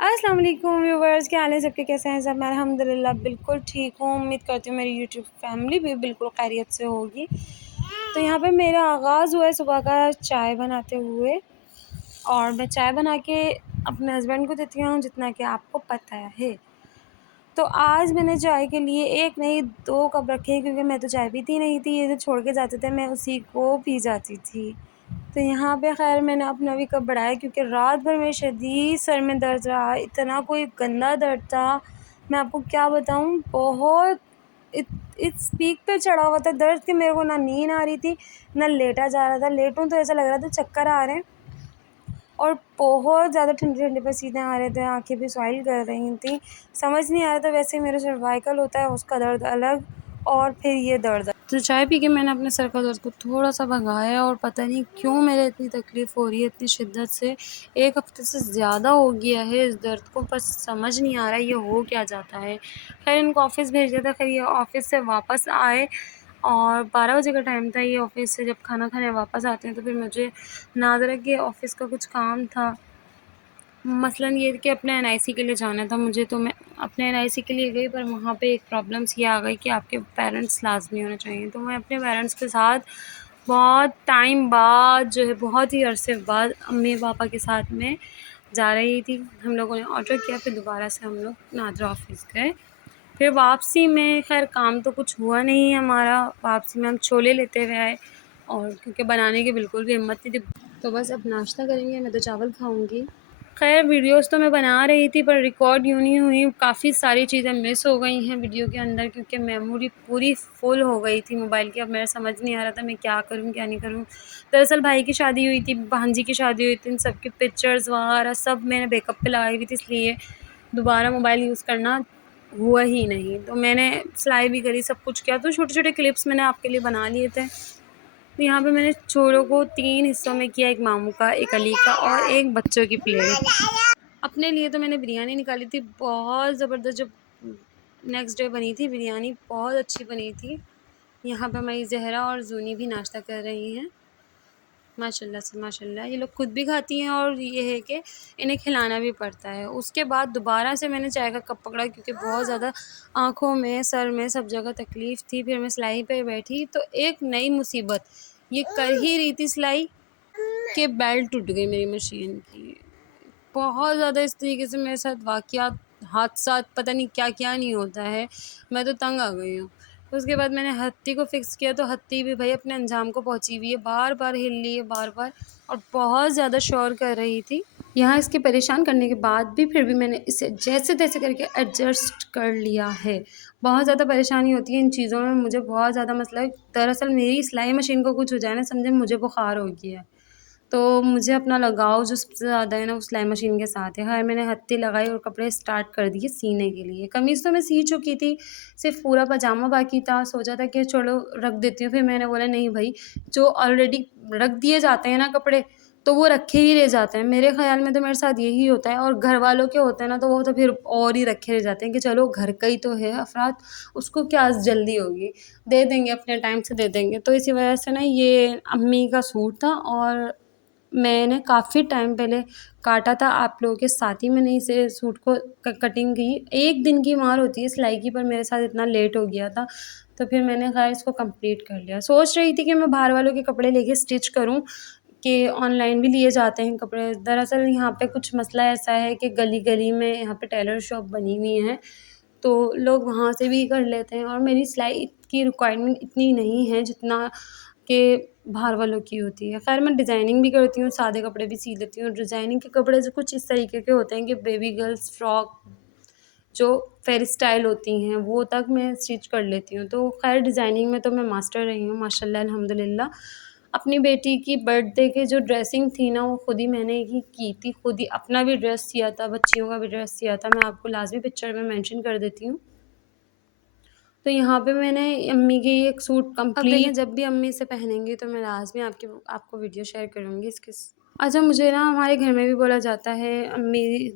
अस्सलाम वालेकुम व्यूवर्स, क्या हाल है सबके? कैसे हैं सब? मैं अल्हम्दुलिल्लाह बिल्कुल ठीक हूँ। उम्मीद करती हूँ मेरी यूट्यूब फैमिली भी बिल्कुल खैरियत से होगी। तो यहाँ पे मेरा आगाज़ हुआ है सुबह का चाय बनाते हुए, और मैं चाय बना के अपने हस्बैंड को देती हूँ, जितना कि आपको पता है। तो आज मैंने चाय के लिए 1 नहीं 2 कप रखे हैं, क्योंकि मैं तो चाय पीती नहीं थी। ये जो छोड़ के जाते थे मैं उसी को पी जाती थी। तो यहाँ पे ख़ैर मैंने अपना भी कप बढ़ाया, क्योंकि रात भर में शदीद सर में दर्द रहा। इतना कोई गंदा दर्द था, मैं आपको क्या बताऊँ। बहुत इत इस पीक पे चढ़ा हुआ था दर्द कि मेरे को ना नींद आ रही थी, ना लेटा जा रहा था। लेटूँ तो ऐसा लग रहा था चक्कर आ रहे हैं, और बहुत ज़्यादा ठंडे-ठंडे पसीने आ रहे थे, आँखें भी स्वेल कर रही थीं। समझ नहीं आ रहा था, वैसे मेरा सर्वाइकल होता है उसका दर्द अलग, और फिर ये दर्द। तो चाय पी के मैंने अपने सर का दर्द को थोड़ा-सा भगाया, और पता नहीं क्यों मेरे इतनी तकलीफ़ हो रही है इतनी शिद्दत से। 1 हफ़्ते से ज़्यादा हो गया है इस दर्द को, बस समझ नहीं आ रहा है ये हो क्या जाता है। ख़ैर इनको ऑफ़िस भेज दिया था, ख़ैर ये ऑफ़िस से वापस आए, और 12 बजे का टाइम था। ये ऑफ़िस से जब खाना खाने वापस आते हैं तो फिर मुझे नाज़रा के ऑफ़िस का कुछ काम था। मसलन ये कि अपने एनआईसी के लिए जाना था मुझे, तो मैं अपने एनआईसी के लिए गई, पर वहाँ पे एक प्रॉब्लम्स ये आ गई कि आपके पेरेंट्स लाज़मी होने चाहिए। तो मैं अपने पेरेंट्स के साथ बहुत टाइम बाद जो है, बहुत ही अरसे बाद अम्मी-पापा के साथ में जा रही थी। हम लोगों ने ऑर्डर किया, फिर दोबारा से हम लोग नादरा ऑफ़िस गए। फिर वापसी में ख़ैर काम तो कुछ हुआ नहीं हमारा, वापसी में हम छोले लेते हुए आए, और क्योंकि बनाने की बिल्कुल भी हिम्मत नहीं थी, तो बस अब नाश्ता करेंगे, मैं तो चावल खाऊँगी। ख़ैर वीडियोज़ तो मैं बना रही थी, पर रिकॉर्ड यूँ नहीं हुई, काफ़ी सारी चीज़ें मिस हो गई हैं वीडियो के अंदर, क्योंकि मेमोरी पूरी फुल हो गई थी मोबाइल की। अब मेरा समझ नहीं आ रहा था मैं क्या करूँ, क्या नहीं करूँ। दरअसल भाई की शादी हुई थी, भांजी की शादी हुई थी, इन सब की पिक्चर्स वगैरह सब मैंने बैकअप पे लगाई हुई थी, इसलिए दोबारा मोबाइल यूज़ करना हुआ ही नहीं। तो मैंने सिलाई भी करी, सब कुछ किया, तो छोटे-छोटे क्लिप्स मैंने आपके लिए बना लिए थे। तो यहाँ पे मैंने छोरों को 3 हिस्सों में किया, एक मामू का, एक अली का और एक बच्चों की प्लेट। अपने लिए तो मैंने बिरयानी निकाली थी, बहुत ज़बरदस्त। जब नेक्स्ट डे बनी थी बिरयानी, बहुत अच्छी बनी थी। यहाँ पे हमारी ज़हरा और ज़ूनी भी नाश्ता कर रही हैं। माशाल्लाह से माशाल्लाह, ये लोग खुद भी खाती हैं, और ये है कि इन्हें खिलाना भी पड़ता है। उसके बाद दोबारा से मैंने चाय का कप पकड़ा, क्योंकि बहुत ज़्यादा आँखों में, सर में, सब जगह तकलीफ़ थी। फिर मैं सिलाई पे बैठी तो एक नई मुसीबत, ये कर ही रही थी सिलाई कि बेल्ट टूट गई मेरी मशीन की। बहुत ज़्यादा इस तरीके से मेरे साथ वाक़यात, हादसा, पता नहीं क्या-क्या नहीं होता है। मैं तो तंग आ गई हूँ। उसके बाद मैंने हत्ती को फ़िक्स किया, तो हत्ती भी भई अपने अंजाम को पहुँची हुई है, बार-बार हिल रही है, बार-बार, और बहुत ज़्यादा शोर कर रही थी। यहाँ इसके परेशान करने के बाद भी फिर भी मैंने इसे जैसे-तैसे करके एडजस्ट कर लिया है। बहुत ज़्यादा परेशानी होती है इन चीज़ों में, मुझे बहुत ज़्यादा मसला है। दरअसल मेरी सिलाई मशीन को कुछ हो जाए ना, समझें मुझे बुखार हो गया है। तो मुझे अपना लगाव जो सबसे ज़्यादा है ना, वो सिलाई मशीन के साथ है। हाँ, मैंने हत्ती लगाई और कपड़े स्टार्ट कर दिए सीने के लिए। कमीज़ तो मैं सी चुकी थी, सिर्फ़ पूरा पजामा बाकी था। सोचा था कि चलो रख देती हूँ, फिर मैंने बोला नहीं भई, जो ऑलरेडी रख दिए जाते हैं ना कपड़े, तो वो रखे ही रह जाते हैं। मेरे ख़्याल में तो मेरे साथ यही होता है, और घर वालों के होते हैं ना, तो वो तो फिर और ही रखे रह जाते हैं कि चलो घर का ही तो है अफ़राद, उसको क्या जल्दी होगी, दे देंगे, अपने टाइम से दे देंगे। तो इसी वजह से ना ये अम्मी का सूट था, और मैंने काफ़ी टाइम पहले काटा था, आप लोगों के साथ ही मैंने इसे सूट को कटिंग की। 1 दिन की मार होती है सिलाई की, पर मेरे साथ इतना लेट हो गया था, तो फिर मैंने खैर इसको कंप्लीट कर लिया। सोच रही थी कि मैं बाहर वालों के कपड़े लेके स्टिच करूँ, कि ऑनलाइन भी लिए जाते हैं कपड़े। दरअसल यहाँ पे कुछ मसला ऐसा है कि गली-गली में यहाँ पे टेलर शॉप बनी हुई हैं, तो लोग वहाँ से भी कर लेते हैं, और मेरी सिलाई की रिक्वायरमेंट इतनी नहीं है जितना कि बाहर वालों की होती है। ख़ैर मैं डिज़ाइनिंग भी करती हूँ, सादे कपड़े भी सी लेती हूँ। डिज़ाइनिंग के कपड़े जो कुछ इस तरीके के होते हैं कि बेबी गर्ल्स फ्रॉक, जो फेरी स्टाइल होती हैं, वो तक मैं स्टिच कर लेती हूँ। तो ख़ैर डिज़ाइनिंग में तो मैं मास्टर रही हूँ माशाल्लाह अल्हम्दुलिल्लाह। अपनी बेटी की बर्थडे की जो ड्रेसिंग थी ना, वो खुद ही मैंने ही की थी, खुद ही अपना भी ड्रेस सिया था, बच्चियों का भी ड्रेस सिया था। मैं आपको लाज़मी पिक्चर में मेंशन कर देती हूँ। तो यहाँ पे मैंने अम्मी की एक सूट अब देखें, कंप्लीट, जब भी अम्मी इसे पहनेंगी तो मैं लाज़मी आपको वीडियो शेयर करूँगी इसके अच्छा, मुझे ना हमारे घर में भी बोला जाता है, अम्मी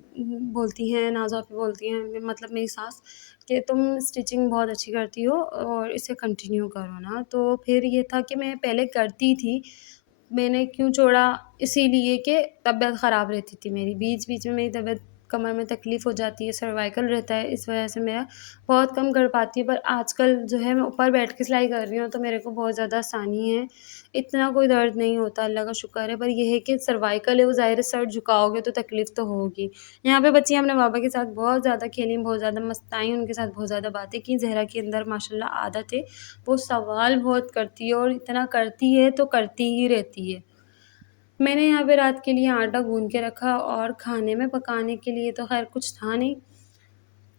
बोलती हैं, नाज़ा आपी बोलती हैं, मतलब मेरी सास, कि तुम स्टिचिंग बहुत अच्छी करती हो और इसे कंटिन्यू करो ना। तो फिर ये था कि मैं पहले करती थी, मैंने क्यों छोड़ा, इसीलिए कि तबीयत ख़राब रहती थी मेरी, बीच-बीच में मेरी तबीयत कमर में तकलीफ़ हो जाती है, सर्वाइकल रहता है, इस वजह से मैं बहुत कम कर पाती हूँ। पर आजकल जो है मैं ऊपर बैठ के सिलाई कर रही हूँ तो मेरे को बहुत ज़्यादा आसानी है, इतना कोई दर्द नहीं होता, अल्लाह का शुक्र है। पर ये है कि सर्वाइकल है वो ज़ाहिर है सर झुकाओगे तो तकलीफ़ तो होगी। यहाँ पे बच्चियाँ अपने पापा के साथ बहुत ज़्यादा खेली, बहुत ज़्यादा मस्त आई, उनके साथ बहुत ज़्यादा बातें की। ज़हरा के अंदर माशाल्लाह आदत है, वो सवाल बहुत करती है और इतना करती है तो करती ही रहती है। मैंने यहाँ पे रात के लिए आटा गूँध के रखा और खाने में पकाने के लिए तो ख़ैर कुछ था नहीं,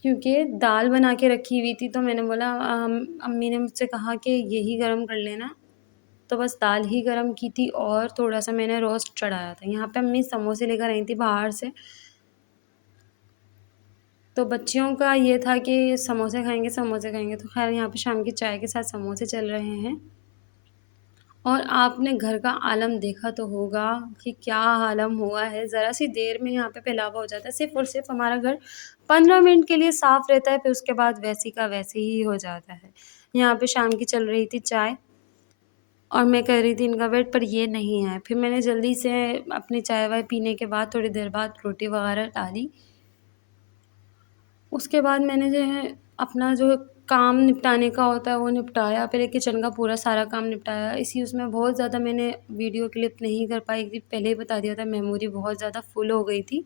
क्योंकि दाल बना के रखी हुई थी। तो मैंने बोला अम्मी ने मुझसे कहा कि यही गरम कर लेना, तो बस दाल ही गरम की थी और थोड़ा-सा मैंने रोस्ट चढ़ाया था। यहाँ पे अम्मी समोसे लेकर आई थी बाहर से, तो बच्चियों का ये था कि समोसे खाएँगे, तो ख़ैर यहाँ पे शाम की चाय के साथ समोसे चल रहे हैं। और आपने घर का आलम देखा तो होगा कि क्या आलम हुआ है, ज़रा-सी देर में यहाँ पे फैलावा हो जाता है। सिर्फ़ और सिर्फ़ हमारा घर 15 मिनट के लिए साफ़ रहता है, फिर उसके बाद वैसे का वैसे ही हो जाता है। यहाँ पे शाम की चल रही थी चाय और मैं कर रही थी इनका वेट, पर ये नहीं आए। फिर मैंने जल्दी से अपनी चाय-वाय पीने के बाद थोड़ी देर बाद रोटी वग़ैरह डाली। उसके बाद मैंने जो है अपना जो काम निपटाने का होता है वो निपटाया, पहले किचन का पूरा सारा काम निपटाया। इसी उसमें बहुत ज़्यादा मैंने वीडियो क्लिप नहीं कर पाई थी, पहले ही बता दिया था, मेमोरी बहुत ज़्यादा फुल हो गई थी।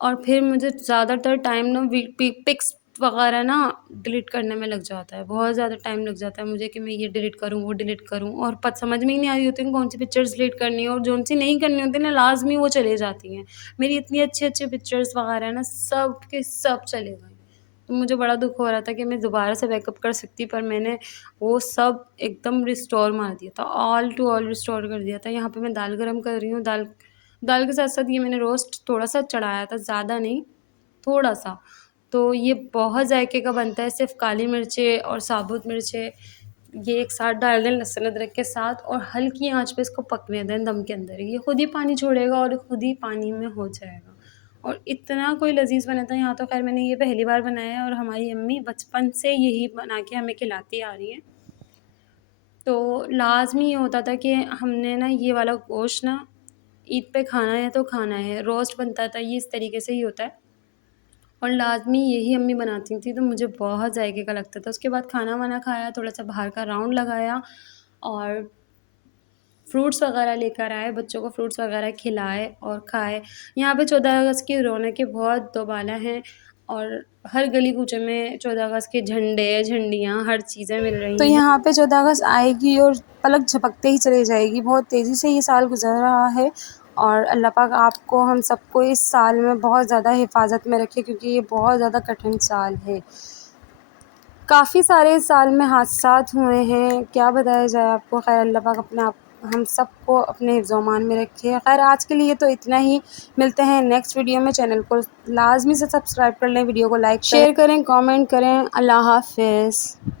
और फिर मुझे ज़्यादातर टाइम ना पिक्स वगैरह ना डिलीट करने में लग जाता है, बहुत ज़्यादा टाइम लग जाता है मुझे कि मैं ये डिलीट करूँ, वो डिलीट करूँ, और समझ में ही नहीं आ रही होती है कौन सी पिक्चर्स डिलीट करनी है, और जो सी नहीं करनी होती ना लाज़मी वो चले जाती हैं। मेरी इतनी अच्छी-अच्छी पिक्चर्स वगैरह ना सब के सब चले गए। तो मुझे बड़ा दुःख हो रहा था कि मैं दोबारा से बैकअप कर सकती, पर मैंने वो सब एकदम रिस्टोर मार दिया था, ऑल टू ऑल रिस्टोर कर दिया था। यहाँ पे मैं दाल गरम कर रही हूँ, दाल दाल के साथ-साथ ये मैंने रोस्ट थोड़ा-सा चढ़ाया था, ज़्यादा नहीं, थोड़ा-सा। तो ये बहुत जायके का बनता है, सिर्फ़ काली मिर्चें और साबुत मिर्चें ये एक साथ डाल दें लहसुन अदरक के साथ और हल्की आँच पे इसको पकने दें दम के अंदर। ये खुद ही पानी छोड़ेगा और खुद ही पानी में हो जाएगा। और इतना कोई लज़ीज़ बना था, यहाँ तो ख़ैर मैंने ये पहली बार बनाया है और हमारी अम्मी बचपन से यही बना के हमें खिलाती आ रही हैं। तो लाज़मी ये होता था कि हमने ना ये वाला गोश्त ना ईद पे खाना है तो खाना है, रोस्ट बनता था, ये इस तरीके से ही होता है और लाज़मी यही अम्मी बनाती थी, तो मुझे बहुत जायके का लगता था। उसके बाद खाना-वाना खाया, थोड़ा-सा बाहर का राउंड लगाया और फ्रूट्स वगैरह लेकर आए, बच्चों को फ्रूट्स वगैरह खिलाए और खाए। यहाँ पे 14 अगस्त की रौनकें बहुत दोबाला हैं और हर गली-कूचे में 14 अगस्त के झंडे, झंडियाँ, हर चीज़ें मिल रही तो हैं। यहाँ पे 14 अगस्त आएगी और पलक झपकते ही चली जाएगी। बहुत तेज़ी से ये साल गुज़र रहा है और अल्लाह पाक आपको हम सबको इस साल में बहुत ज़्यादा हिफ़ाज़त में रखे, क्योंकि ये बहुत ज़्यादा कठिन साल है। काफ़ी सारे इस साल में हादसात हुए हैं, क्या बताया जाए आपको। ख़ैर अल्लाह पाक अपने आप हम सबको अपने हिफ़्ज़-ओ-अमान में रखे। ख़ैर आज के लिए तो इतना ही, मिलते हैं नेक्स्ट वीडियो में। चैनल को लाज़मी से सब्सक्राइब कर लें, वीडियो को लाइक शेयर करें, कमेंट करें। अल्लाह हाफ़िज़।